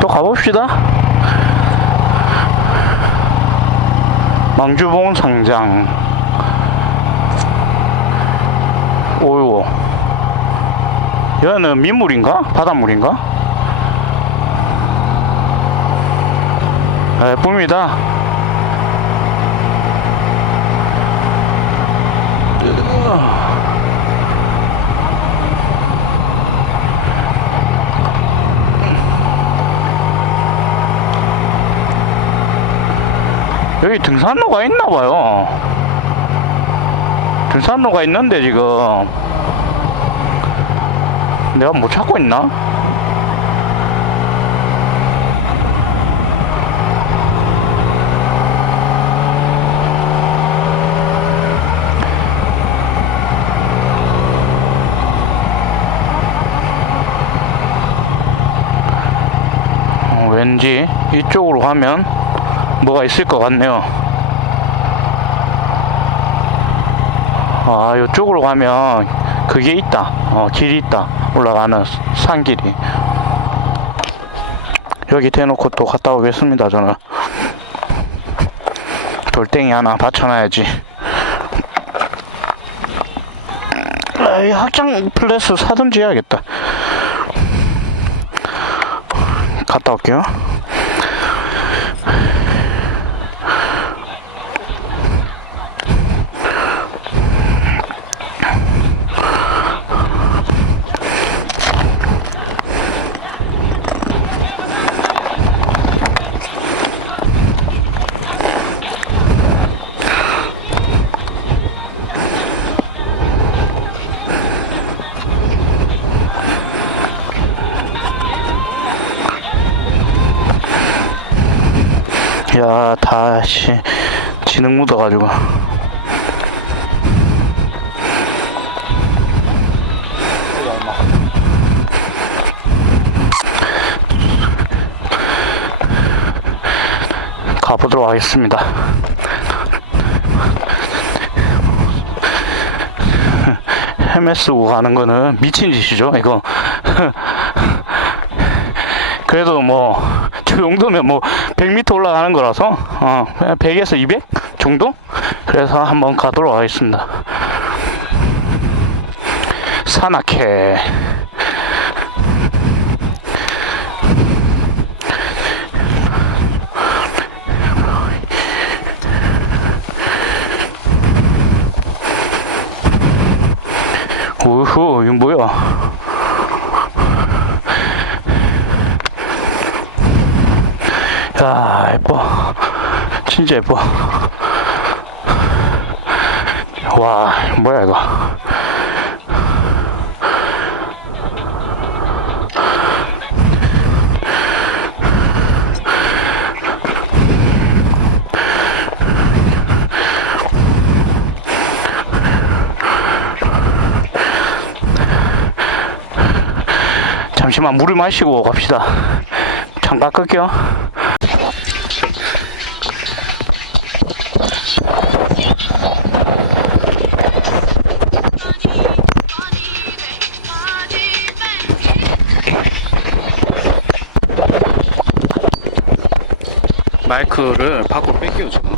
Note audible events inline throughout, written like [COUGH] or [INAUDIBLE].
또 가봅시다. 망주봉 상장. 오유. 여기는 민물인가? 바닷물인가? 아, 예쁩니다. 여기 등산로가 있나 봐요. 등산로가 있는데 지금 내가 못 찾고 있나? 어, 왠지 이쪽으로 가면 뭐가 있을 것 같네요. 아, 이쪽으로 가면 그게 있다. 어, 길이 있다. 올라가는 산길이. 여기 대놓고 또 갔다 오겠습니다, 저는. 돌덩이 하나 받쳐놔야지. 확장 플래스 사든지 해야겠다. 갔다 올게요. 씨, 지능 묻어가지고. 가보도록 하겠습니다. 헬멧 쓰고 가는 거는 미친 짓이죠, 이거. [LAUGHS] 그래도 뭐, 저 정도면 뭐, 100m 올라가는 거라서, 어, 100에서 200 정도? 그래서 한번 가도록 하겠습니다. 산악회. 우후, 이거 뭐야? 야, 예뻐. 진짜 예뻐. 와, 뭐야, 이거. 잠시만 물을 마시고 갑시다. 잠깐 끌게요. 마이크를 밖으로 뺄게요 지금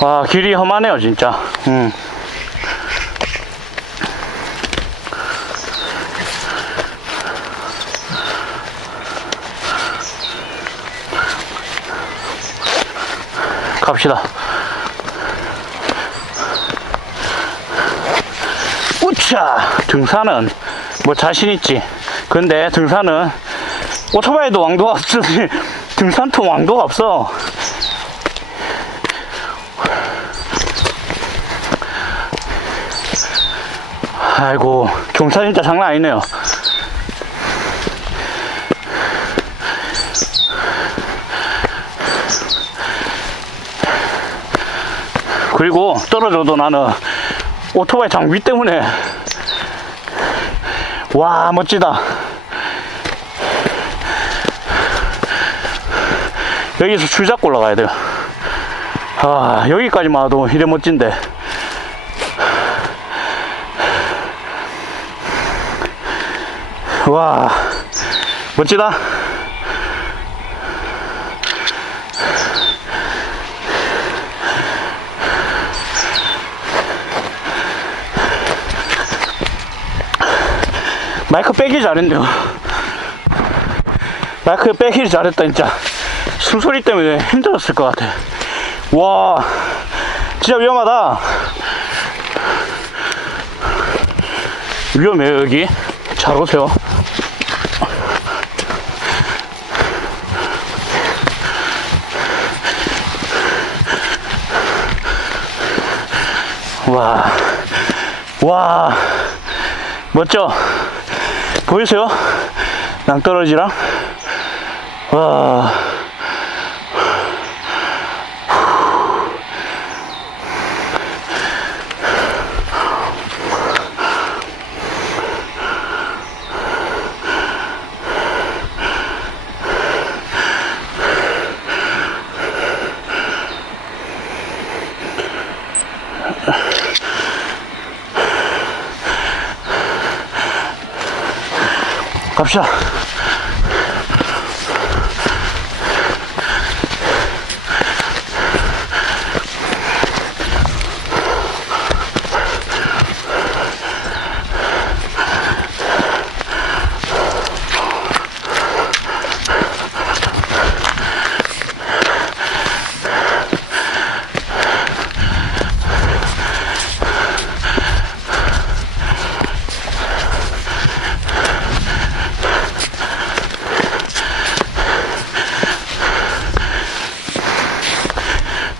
와 길이 험하네요 진짜. 음. 갑시다. 우차! 등산은 뭐 자신 있지. 근데 등산은 오토바이도 왕도가 없으니 등산도 왕도가 없어. 아이고 경사 진짜 장난 아니네요. 그리고 떨어져도 나는 오토바이 장비 때문에 와 멋지다. 여기서 줄 잡고 올라가야 돼요. 아, 여기까지만 와도 이래 멋진데. 와, 멋지다. 마이크 빼기 잘했네요. 마이크 빼기 잘했다, 진짜. 숨소리 때문에 힘들었을 것 같아. 와, 진짜 위험하다. 위험해요, 여기. 잘 오세요. 와, 와, 멋져. 보이세요? 낭떠러지랑? 와. 갑시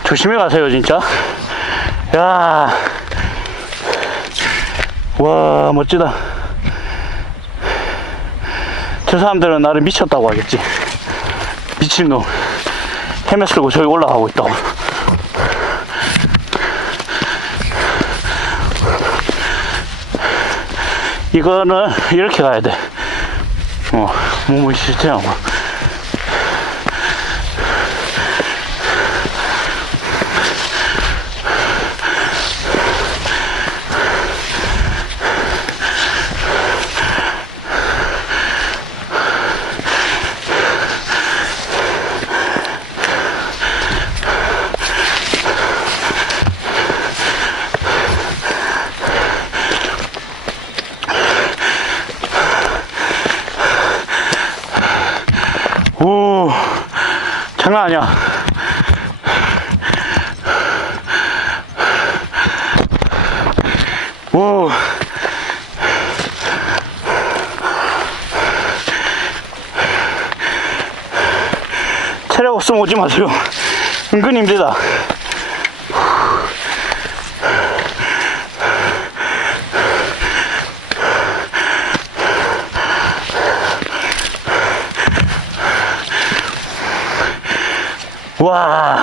조심히 가세요, 진짜. 야. 와, 멋지다. 저 사람들은 나를 미쳤다고 하겠지. 미친놈. 헬멧 쓰고 저기 올라가고 있다고. 이거는 이렇게 가야 돼. 어, 몸을 실제하고. 오, 장난 아니야. 오. 체력 없으면 오지 마세요. 은근 힘들다. 와.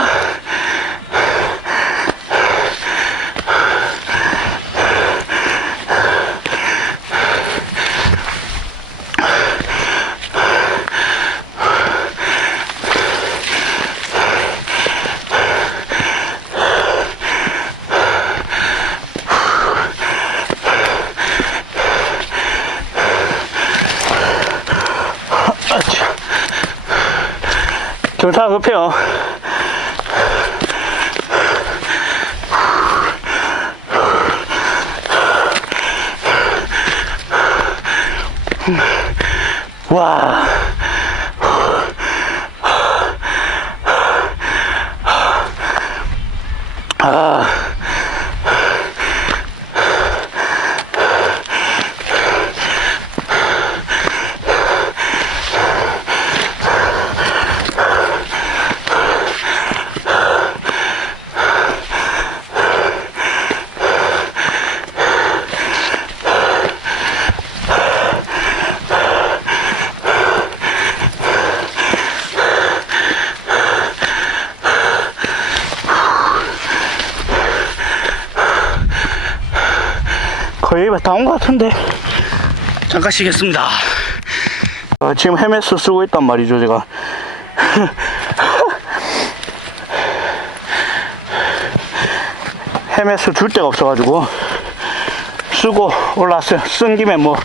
급해요. 와. 거의 다 온 것 같은데. 잠깐 쉬겠습니다. 어, 지금 헬멧을 쓰고 있단 말이죠 제가. [LAUGHS] 헬멧을 줄 데가 없어가지고 쓰고 올라왔어요. 쓴 김에 뭐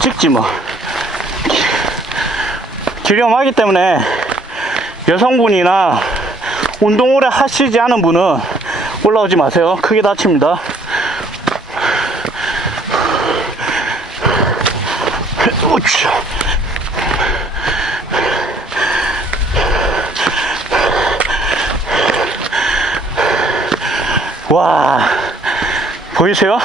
찍지 뭐. 기렴하기 때문에 여성분이나 운동 오래 하시지 않은 분은 올라오지 마세요. 크게 다칩니다 와, 보이세요?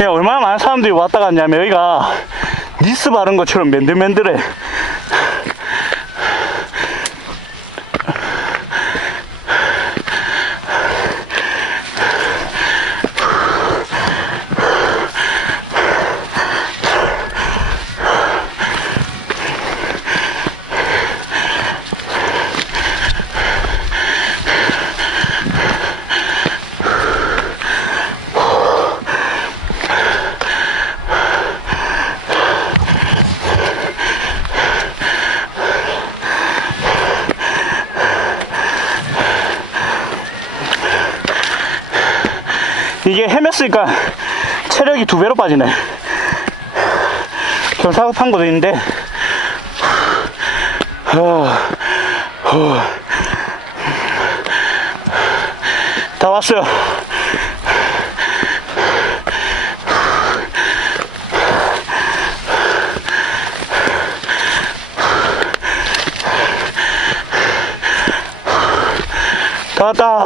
야, 얼마나 많은 사람들이 왔다 갔냐면 여기가 니스 바른 것처럼 맨들맨들해. 이게 헤맸으니까 체력이 두 배로 빠지네. 좀 사급한 것도 있는데. 어, 어. 다 왔어요. 다 왔다.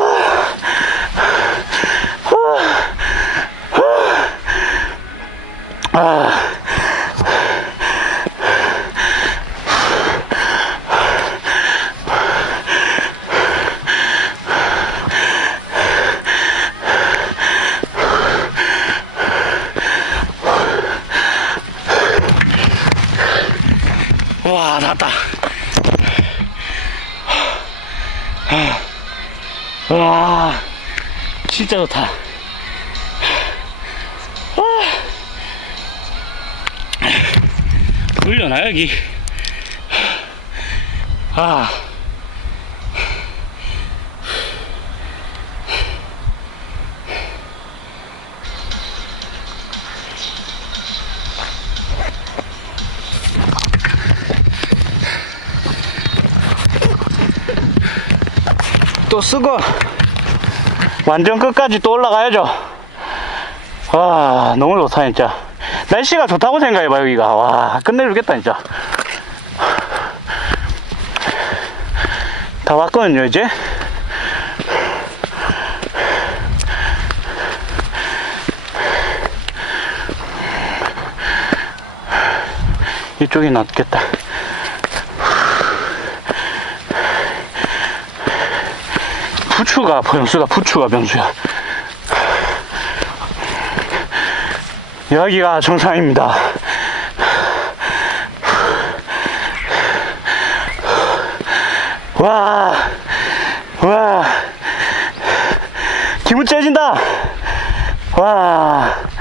여기. 아. 또 쓰고. 완전 끝까지 또 올라가야죠. 와 너무 좋다 진짜 날씨가 좋다고 생각해봐 여기가. 와 끝내주겠다 진짜. 다 왔거든요 이제? 이쪽이 낫겠다. 부추가 변수다 부추가 변수야 여기가 정상입니다. 와, 와, 기분 째진다. 와, 와.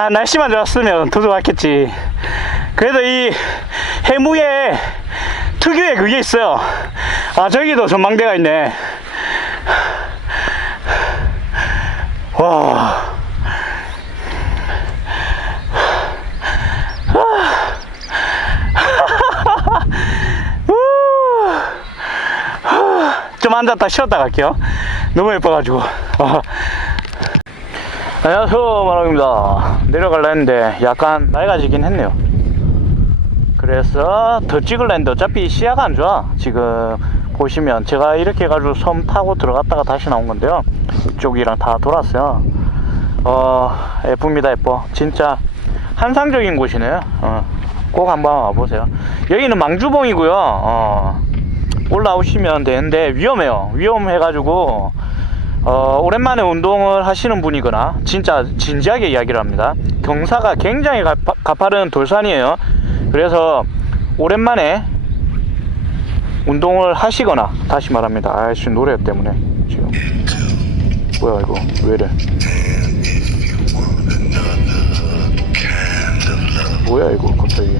야, 날씨만 좋았으면 더 좋았겠지. 그래도 이 해무에 특유의 그게 있어요. 아, 저기도 전망대가 있네. 와. 좀 앉았다 쉬었다 갈게요. 너무 예뻐가지고. 아. 안녕하세요, 마랑입니다. 내려갈라 했는데 약간 낡아지긴 했네요. 그래서 더 찍을라 했는데 어차피 시야가 안 좋아. 지금 보시면 제가 이렇게 해가지고 섬 타고 들어갔다가 다시 나온 건데요. 이쪽이랑 다 돌았어요. 어, 예쁩니다, 예뻐. 진짜 환상적인 곳이네요. 어, 꼭 한번 와보세요. 여기는 망주봉이고요. 어, 올라오시면 되는데 위험해요. 위험해가지고 어, 오랜만에 운동을 하시는 분이거나 진짜 진지하게 이야기를 합니다. 경사가 굉장히 가파, 가파른 돌산이에요. 그래서 오랜만에 운동을 하시거나 다시 말합니다. 아씨 노래 때문에 지금 뭐야 이거 왜 이래? 뭐야 이거 갑자기?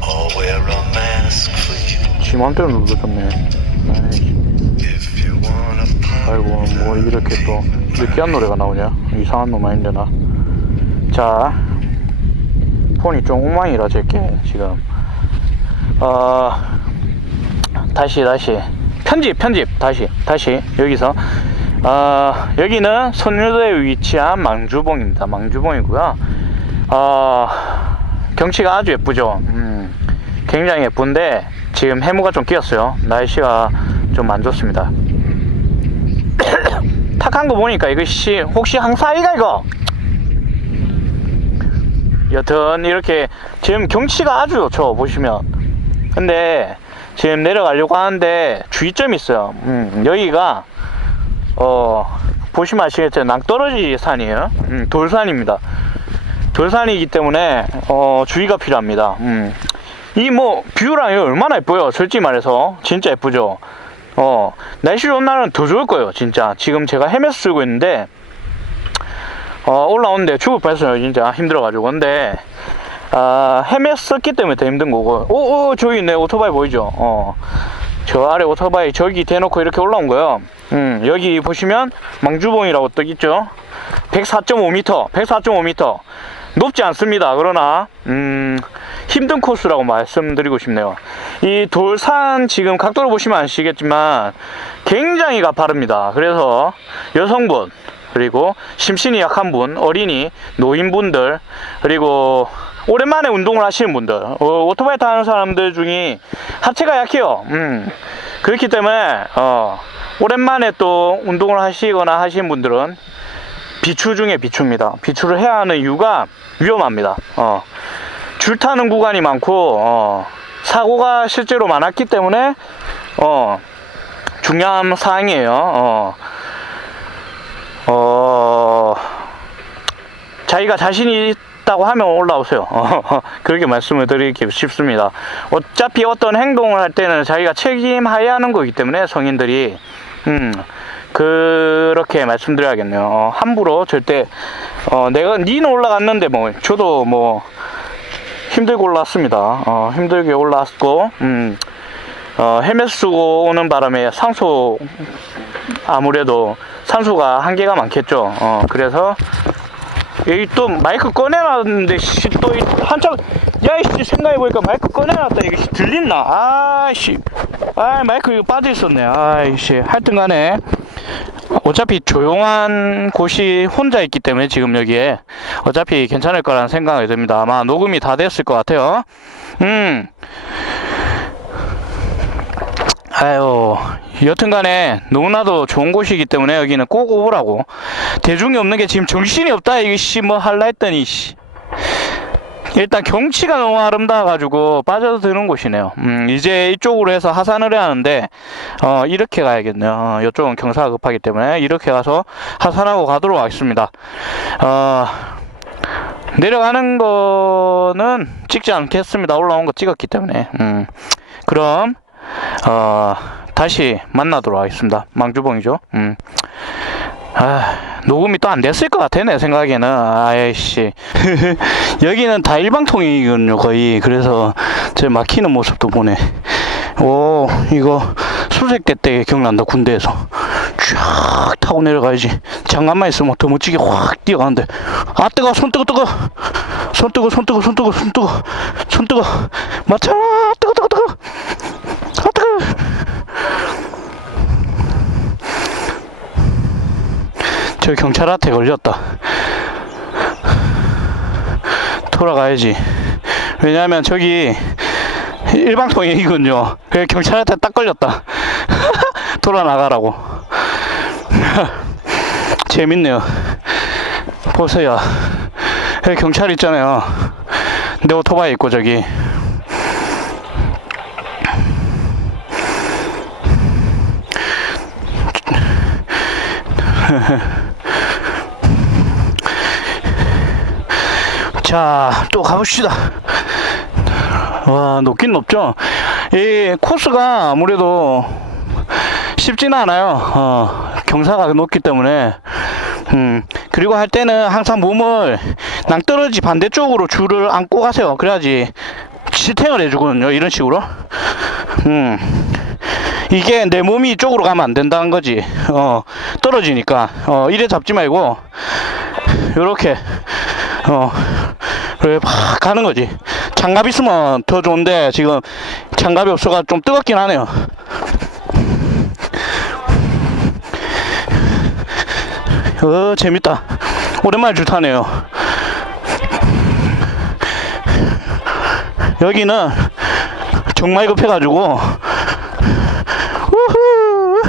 I'll wear a mask for you 지 맘대로 눌러졌네. 아이씨. 아이고 뭐 이렇게 또 느끼한 노래가 나오냐? 이상한 놈 아닌데 나자 폰이 좀 엉망이라 제게 지금. 어 다시 다시. 편집 편집. 다시 다시. 여기서. 어 여기는 선유도에 위치한 망주봉입니다. 망주봉이고요. 어 경치가 아주 예쁘죠? 음 굉장히 예쁜데 지금 해무가 좀 끼었어요. 날씨가 좀 안 좋습니다 탁한 거 보니까 이것이 혹시 항사이가 이거? 여튼 이렇게 지금 경치가 아주 좋죠 보시면. 근데 지금 내려가려고 하는데 주의점이 있어요. 음, 여기가 어 보시면 아시겠죠 낭떠러지 산이에요. 음, 돌산입니다. 돌산이기 때문에 어, 주의가 필요합니다. 음. 이뭐 뷰랑 이거 얼마나 예뻐요. 솔직히 말해서. 진짜 예쁘죠 어, 날씨 좋은 날은 더 좋을 거예요, 진짜. 지금 제가 헬멧 쓰고 있는데, 어, 올라오는데 죽을 뻔 했어요, 진짜. 힘들어가지고. 근데, 아, 썼기 때문에 더 힘든 거고. 오, 오, 저기 있네. 오토바이 보이죠? 어. 저 아래 오토바이 저기 대놓고 이렇게 올라온 거예요. 음, 여기 보시면 망주봉이라고 떠 있죠? 104.5m, 104.5m. 높지 않습니다. 그러나, 음, 힘든 코스라고 말씀드리고 싶네요. 이 돌산 지금 각도를 보시면 아시겠지만 굉장히 가파릅니다. 그래서 여성분, 그리고 심신이 약한 분, 어린이, 노인분들, 그리고 오랜만에 운동을 하시는 분들, 어, 오토바이 타는 사람들 중에 하체가 약해요. 음, 그렇기 때문에, 어, 오랜만에 또 운동을 하시거나 하시는 분들은 비추 중에 비추입니다. 비추를 해야 하는 이유가 위험합니다. 어, 줄 타는 구간이 많고 어, 사고가 실제로 많았기 때문에 어, 중요한 사항이에요. 어, 어, 자기가 자신이 있다고 하면 올라오세요. 어, [LAUGHS] 그렇게 말씀을 드리기 쉽습니다. 어차피 어떤 행동을 할 때는 자기가 책임하야 하는 거기 때문에 성인들이 음, 그렇게 말씀드려야겠네요. 어, 함부로 절대 어, 내가 니는 올라갔는데 뭐 저도 뭐 힘들게 올라왔습니다. 어, 힘들게 올라왔고 음, 어, 헬멧 쓰고 오는 바람에 산소 아무래도 산소가 한계가 많겠죠. 어, 그래서 여기 또 마이크 꺼내놨는데 씨, 또 이- 한참 야이씨 생각해보니까 마이크 꺼내놨다. 이게 씨, 들린나 아 씨. 아 마이크 이거 빠져 있었네. 아이씨. 하여튼 간에 어차피 조용한 곳이 혼자 있기 때문에 지금 여기에 어차피 괜찮을 거라는 생각이 듭니다. 아마 녹음이 다 됐을 것 같아요. 음. 아유 여튼간에 너무나도 좋은 곳이기 때문에 여기는 꼭 오보라고. 대중이 없는 게 지금 정신이 없다 이거 씨뭐 할라 했더니 씨 일단 경치가 너무 아름다워가지고 빠져드는 곳이네요 음 이제 이쪽으로 해서 하산을 해야 하는데 어 이렇게 가야겠네요 어, 이쪽은 경사가 급하기 때문에 이렇게 가서 하산하고 가도록 하겠습니다 어 내려가는 거는 찍지 않겠습니다 올라온 거 찍었기 때문에 음 그럼 어, 다시 만나도록 하겠습니다. 망주봉이죠. 음. 아, 녹음이 또 안 됐을 것 같아, 내 생각에는. 아이씨. [LAUGHS] 여기는 다 일방통이거든요, 거의. 그래서, 제 막히는 모습도 보네. 오, 이거, 수색대 때 기억난다, 군대에서. 쫙 타고 내려가야지. 장갑만 있으면 더 멋지게 확 뛰어가는데. 아, 뜨거, 손 뜨거, 뜨거. 손 뜨거, 손 뜨거, 손 뜨거, 손 뜨거. 손 뜨거. 맞춰, 뜨거, 뜨거, 뜨거. 저 경찰한테 걸렸다. 돌아가야지. 왜냐하면 저기 일방통행이군요. 그 경찰한테 딱 걸렸다. [LAUGHS] 돌아 나가라고. [LAUGHS] 재밌네요. 보세요. 여기 경찰 있잖아요. 내 오토바이 있고 저기. [LAUGHS] 자, 또 가봅시다. 와, 높긴 높죠? 이 코스가 아무래도 쉽지는 않아요. 어, 경사가 높기 때문에. 음, 그리고 할 때는 항상 몸을 낭떠러지 반대쪽으로 줄을 안고 가세요. 그래야지 지탱을 해주거든요. 이런 식으로. 음. 이게 내 몸이 이쪽으로 가면 안 된다는 거지. 어, 떨어지니까. 어, 이래 잡지 말고, 요렇게, 어, 그래, 막 가는 거지. 장갑 있으면 더 좋은데, 지금 장갑이 없어가 좀 뜨겁긴 하네요. 어, 재밌다. 오랜만에 줄 타네요. 여기는 정말 급해가지고, 우후!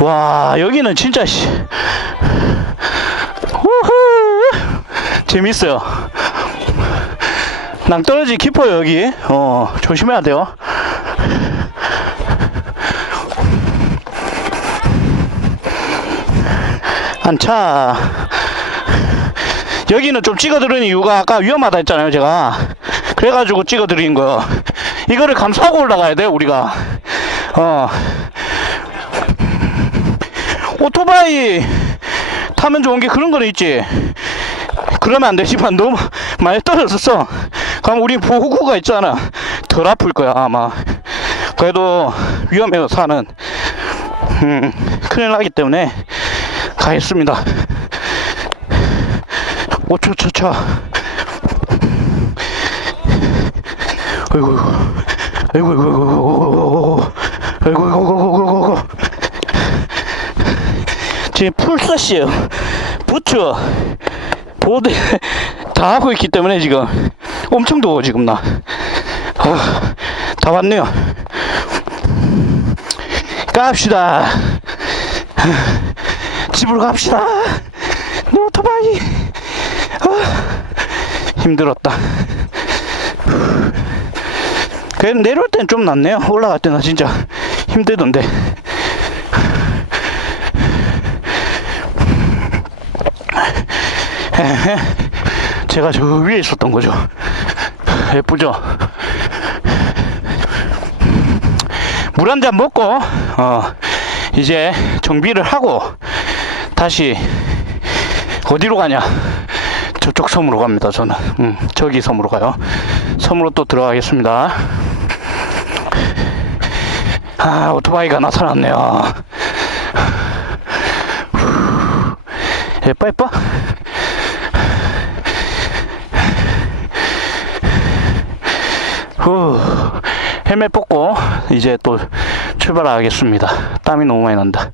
와, 여기는 진짜, 씨. 우후! 재밌어요. 낭떠러지 깊어요, 여기. 어, 조심해야 돼요. 안차. 여기는 좀 찍어드리는 이유가 아까 위험하다 했잖아요, 제가. 그래가지고 찍어드린 거요. 이거를 감수하고 올라가야 돼, 우리가. 어. 오토바이 타면 좋은 게 그런 거는 있지. 그러면 안 되지만 너무 많이 떨어졌어. 그럼 우리 보호구가 있잖아. 덜 아플 거야, 아마. 그래도 위험해요, 산은. 음, 큰일 나기 때문에 가겠습니다. 오차차차. 아이고, 아이고, 아이고, 아이고, 아이고, 아이고, 아이고, 아이고, 아이고. 지금 풀셋이에요. 부츠, 보드 다 하고 있기 때문에 지금 엄청 더워 지금 나. 아, 다 왔네요. 갑시다. 집으로 갑시다. 내 오토바이. 아, 힘들었다. 그래 내려올 땐 좀 낫네요. 올라갈 때는 진짜 힘들던데. 에헤. [LAUGHS] 제가 저 위에 있었던 거죠. 예쁘죠? 물 한 잔 먹고, 어, 이제 정비를 하고, 다시, 어디로 가냐? 저쪽 섬으로 갑니다, 저는. 음, 저기 섬으로 가요. 섬으로 또 들어가겠습니다. 아, 오토바이가 나타났네요. 후. 예뻐, 예뻐? 후, 헬멧 벗고 이제 또 출발하겠습니다. 땀이 너무 많이 난다.